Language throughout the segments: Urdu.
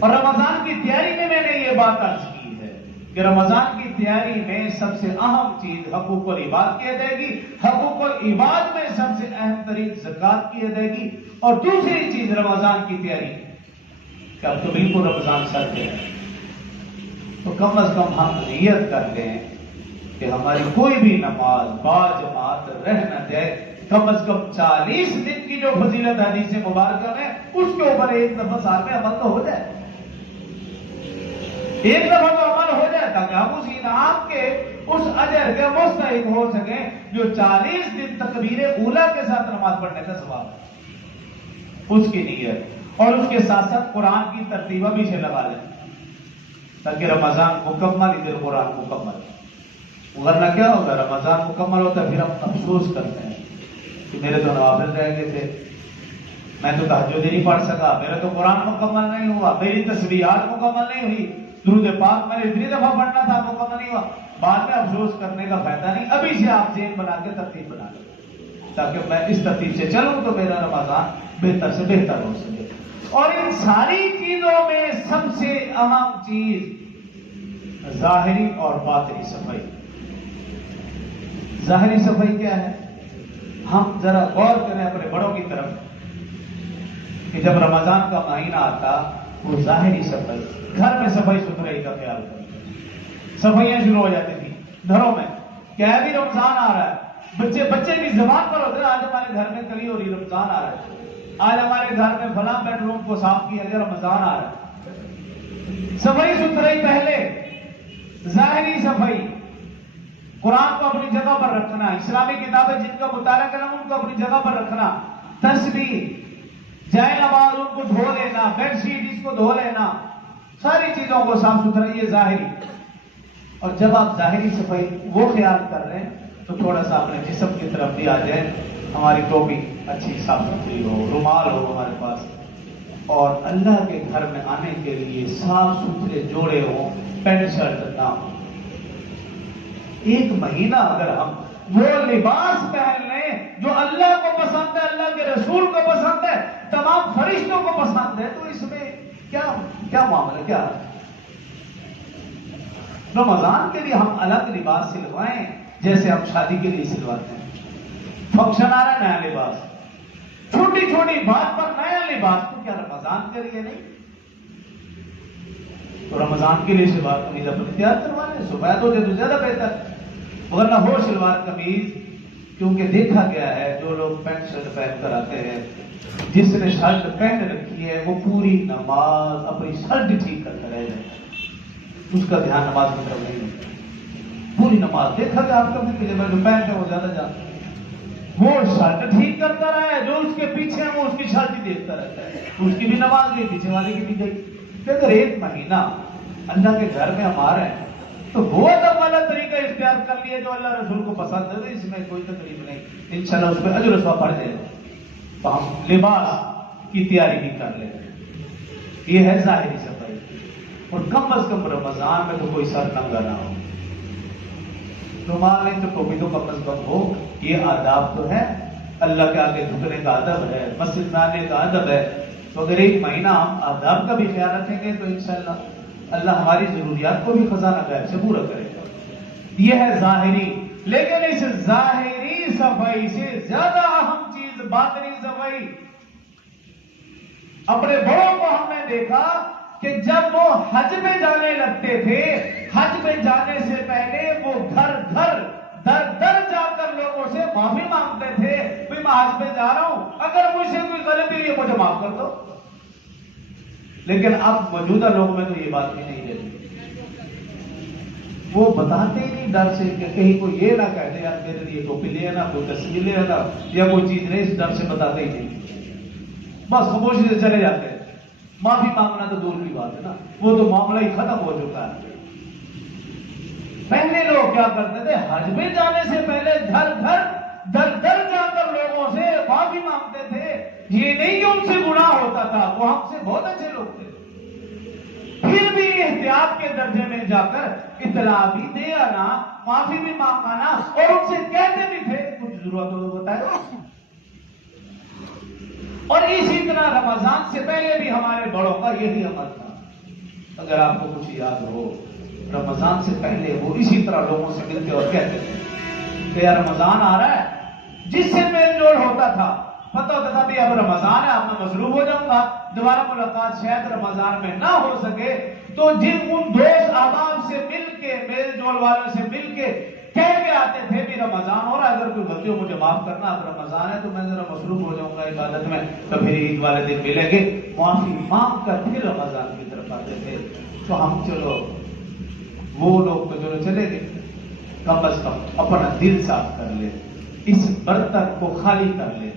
اور رمضان کی تیاری میں نے یہ بات عرض کی ہے کہ رمضان کی تیاری میں سب سے اہم چیز حقوق العباد کی ادائیگی، حقوق العباد میں سب سے اہم ترین زکوٰۃ کی ادائیگی، اور دوسری چیز رمضان کی تیاری کہ اب تو بالکل رمضان سر پہ ہے، تو کم از کم ہم نیت کر لیں کہ ہماری کوئی بھی نماز با جماعت رہ نہ جائے، کم از کم 40 دن کی جو فضیلت حدیث مبارکہ میں اس کے اوپر ایک دفعہ سال میں عمل تو ہو جائے، ایک دفعہ تو عمل ہو جائے تاکہ ہم اس انعام کے اس اجر کے مستحق ہو سکیں جو 40 دن تکبیر اولیٰ کے ساتھ نماز پڑھنے کا ثواب ہے، اس کی نیت، اور اس کے ساتھ ساتھ قرآن کی ترتیبہ بھی سے لگا لیں تاکہ رمضان مکمل ادھر قرآن مکمل، ورنہ کیا ہوگا رمضان مکمل ہوتا ہے پھر ہم افسوس کرتے ہیں کہ میرے تو نوافل رہ گئے تھے، میں تو تہجد ہی نہیں پڑھ سکا، میرا تو قرآن مکمل نہیں ہوا، میری تسبیحات مکمل نہیں ہوئی، درود پاک میں نے اتنی دفعہ پڑھنا تھا مکمل نہیں ہوا، بعد میں افسوس کرنے کا فائدہ نہیں، ابھی سے آپ ذہن بنا کے ترتیب بنا لیں تاکہ میں اس ترتیب سے چلوں تو میرا رمضان بہتر سے بہتر ہو سکے۔ اور ان ساری چیزوں میں سب سے اہم چیز ظاہری اور باطنی صفائی۔ ظاہری صفائی کیا ہے؟ ہم ذرا غور کریں اپنے بڑوں کی طرف کہ جب رمضان کا مہینہ آتا وہ ظاہری صفائی، گھر میں صفائی ستھرائی کا خیال کرتے، صفائیاں شروع ہو جاتی تھی گھروں میں، کیا ابھی رمضان آ رہا ہے، بچے کی زبان پر ہوتے ہیں آج ہمارے گھر میں کلی ہو رہی رمضان آ رہا ہے، آج ہمارے گھر میں فلاں بیڈ روم کو صاف کیا گیا رمضان آ رہا ہے۔ صفائی ستھرائی پہلے، ظاہری صفائی، قرآن کو اپنی جگہ پر رکھنا، اسلامی کتابیں جن کا مطالعہ کرنا ان کو اپنی جگہ پر رکھنا، تسبیح، جائے نماز ان کو دھو لینا، بیڈ شیٹ اس کو دھو لینا، ساری چیزوں کو صاف ستھرا، یہ ظاہری۔ اور جب آپ ظاہری صفائی وہ خیال کر رہے ہیں تو تھوڑا سا اپنے جسم کی طرف بھی آ جائیں، ہماری ٹوپی اچھی صاف ستھری ہو، رومال ہو ہمارے پاس، اور اللہ کے گھر میں آنے کے لیے صاف ستھرے جوڑے ہوں، پینٹ شرٹ نہ ہو۔ ایک مہینہ اگر ہم وہ لباس پہن لیں جو اللہ کو پسند ہے، اللہ کے رسول کو پسند ہے، تمام فرشتوں کو پسند ہے، تو اس میں کیا معاملہ کیا ہے؟ رمضان کے لیے ہم الگ لباس سلوائیں جیسے ہم شادی کے لیے سلواتے ہیں، فنکشن آ رہا ہے نیا لباس، چھوٹی چھوٹی بات پر نیا لباس، تو کیا رمضان کے لیے نہیں؟ تو رمضان کے لیے شلوار قمیض اپنے تیار کروا لیں، سفید ہو جائے تو زیادہ بہتر، مگر نہ ہو شلوار قمیض، کیونکہ دیکھا گیا ہے جو لوگ پینٹ شرٹ پہن کر آتے ہیں، جس نے شرٹ پہن رکھی ہے وہ پوری نماز اپنی شرٹ ٹھیک کرتا رہ جائے، اس کا دھیان نماز کی طرف نہیں ہوتا، پوری نماز دیکھا گیا آپ کبھی کہ جو پینٹ ہے وہ زیادہ جانتا ہے، وہ شرٹ ٹھیک کرتا رہا ہے، جو اس کے پیچھے ہے وہ اس کی شرٹ ہی دیکھتا رہتا ہے، اس کی بھی نماز گئی، پیچھے والے کی بھی گئی۔ اگر ایک مہینہ اللہ کے گھر میں ہم آ رہے ہیں تو وہ ادب والا طریقہ اختیار کر لیے جو اللہ رسول کو پسند ہے، تو اس میں کوئی تکلیف نہیں، انشاءاللہ اس پہ اجر و ثواب بڑھ جائے گا۔ تو ہم لباس کی تیاری بھی کر لیں، یہ ہے ظاہری صفائی، اور کم از کم رمضان میں تو کوئی سر ننگا نہ ہو، رومال نہیں تو ٹوپی تو کم از کم ہو، یہ آداب تو ہے، اللہ کے آگے جھکنے کا ادب ہے، مسجد میں آنے کا ادب ہے، تو اگر ایک مہینہ ہم آداب کا بھی خیال رکھیں گے تو انشاءاللہ اللہ ہماری ضروریات کو بھی خزانہ غیب سے پورا کرے گا۔ یہ ہے ظاہری، لیکن اس ظاہری صفائی سے زیادہ اہم چیز باطنی صفائی۔ اپنے بڑوں کو ہم نے دیکھا کہ جب وہ حج میں جانے لگتے تھے، حج میں جانے سے پہلے وہ گھر گھر در در جا کر لوگوں سے معافی مانگتے تھے، میں حج میں جا رہا ہوں، اگر مجھ سے کوئی غلطی ہوئی ہے مجھے معاف کر دو۔ لیکن اب موجودہ لوگ میں تو یہ بات بھی نہیں رہتی، وہ بتاتے ہی نہیں ڈر سے کہ کہیں کوئی یہ نہ کہہ دے یار میرے لیے ٹوپی لے آنا، کوئی تصویر لے آنا یا کوئی چیز نہیں، اس ڈر سے بتاتے ہی نہیں، بس خاموشی سے چلے جاتے ہیں۔ معافی مانگنا تو دور کی بات ہے نا، وہ تو معاملہ ہی ختم ہو چکا ہے۔ پہلے لوگ کیا کرتے تھے، حج میں جانے سے پہلے گھر گھر در در جا کر لوگوں سے معافی مانگتے تھے، یہ نہیں کہ ان سے گناہ ہوتا تھا، وہ ہم سے بہت اچھے لوگ تھے، پھر بھی احتیاط کے درجے میں جا کر اطلاع بھی دے آنا، معافی بھی مانگانا، اور ان سے کہتے بھی تھے کچھ ضرورت ہو تو بتائے۔ اور اسی طرح رمضان سے پہلے بھی ہمارے بڑوں کا یہی عمل تھا. اگر آپ کو کچھ یاد ہو، رمضان سے پہلے وہ اسی طرح لوگوں سے ملتے اور کہتے تھے کہ یار رمضان آ رہا ہے، جس سے میل جوڑ ہوتا تھا پتہ ہوتا تھا بھی اب رمضان ہے، اب میں مصروف ہو جاؤں گا، دوبارہ ملاقات شاید رمضان میں نہ ہو سکے، تو جن ان دوست احباب سے مل کے، میل جوڑ والوں سے مل کے کہہ کے آتے تھے بھی رمضان ہو رہا ہے، اگر کوئی غلطی ہو مجھے معاف کرنا، اب رمضان ہے تو میں ذرا مصروف ہو جاؤں گا عبادت میں، تو پھر عید والے دن ملیں گے، معافی مانگ کر پھر رمضان کی طرف آتے تھے. تو ہم چلو وہ لوگ تو چلو چلے گئے، کم از کم اپنا دل صاف کر لے، اس برتن کو خالی کر لے.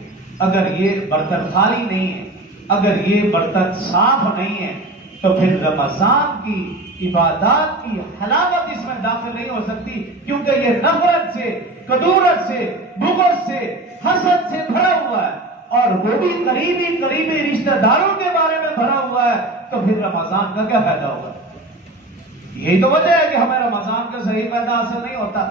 اگر یہ برتن خالی نہیں ہے، اگر یہ برتن صاف نہیں ہے، تو پھر رمضان کی عبادات کی حلاوت اس میں داخل نہیں ہو سکتی، کیونکہ یہ نفرت سے، کدورت سے، بغض سے، حسد سے بھرا ہوا ہے، اور وہ بھی قریبی رشتہ داروں کے بارے میں بھرا ہوا ہے. تو پھر رمضان کا کیا فائدہ ہوگا؟ یہی تو وجہ ہے کہ ہمیں رمضان کا صحیح فائدہ حاصل نہیں ہوتا،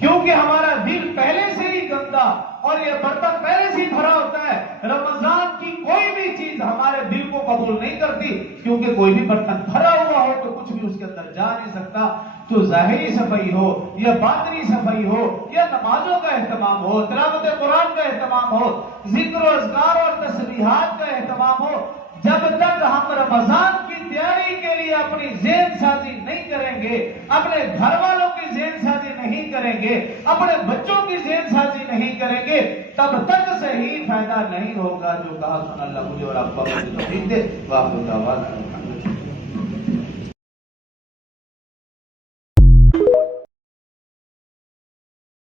کیونکہ ہمارا دل پہلے سے ہی گندا اور یہ برتن پہلے سے ہی بھرا ہوتا ہے. رمضان کی کوئی بھی چیز ہمارے دل کو قبول نہیں کرتی، کیونکہ کوئی بھی برتن بھرا ہوا ہو تو کچھ بھی اس کے اندر جا نہیں سکتا. تو ظاہری صفائی ہو یا باطنی صفائی ہو یا نمازوں کا اہتمام ہو، تلاوت قرآن کا اہتمام ہو، ذکر و اذکار اور تسبیحات کا اہتمام ہو، جب تک ہم رمضان کی تیاری کے لیے اپنی ذہن سازی نہیں کریں گے، اپنے گھر والوں کی ذہن سازی نہیں کریں گے، اپنے بچوں کی ذہن سازی نہیں کریں گے، تب تک صحیح فائدہ نہیں ہوگا. جو کہا سن اللہ مجھے اور آپ کو توفیق دے. واہ